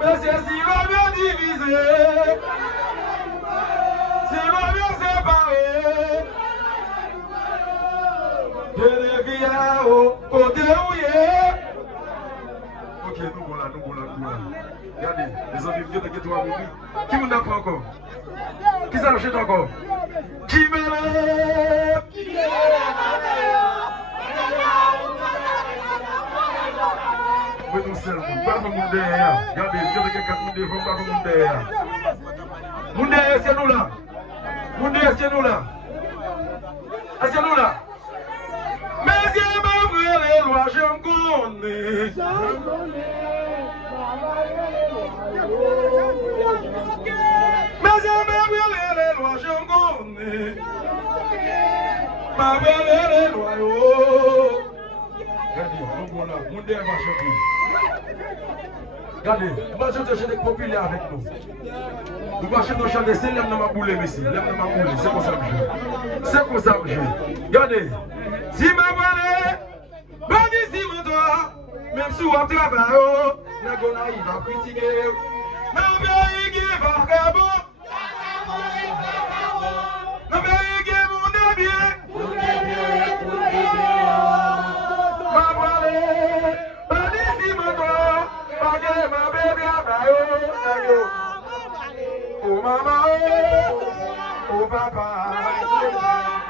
Mais c'est si va bien divisé, si va bien séparé, de les vies au côté où il est. Ok, nous voilà. Regardez, les amis, viens de toi avec nous. Qui m'en a pas encore? Qui s'en achète encore? Qui me l'a? Mais nous seulement, pas de monde derrière. Regardez, il y a quelqu'un qui devant, pas de monde derrière. Monde derrière, est-ce que nous là? Monde derrière, est-ce que nous là? Est-ce que nous là? Mais si je m'ouvre les lois, je me connais. Mais si je m'ouvre les lois, je me connais. Ma belle les lois, oh. Regardez, mon Dieu va chanter. Regardez, on va chanter des populaires avec nous. On va chanter, c'est l'homme dans ma boule, ici. L'homme dans ma boule, c'est comme ça que je joue. C'est comme ça que je joue. Regardez, si ma volée, bon ici, mon toi, même si on travaille, la gona, il va critiquer. Ma belle, il va faire bon. Ma belle, il va bien. Oh maman, oh papa,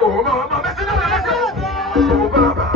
oh maman, mais c'est la raison. Oh papa,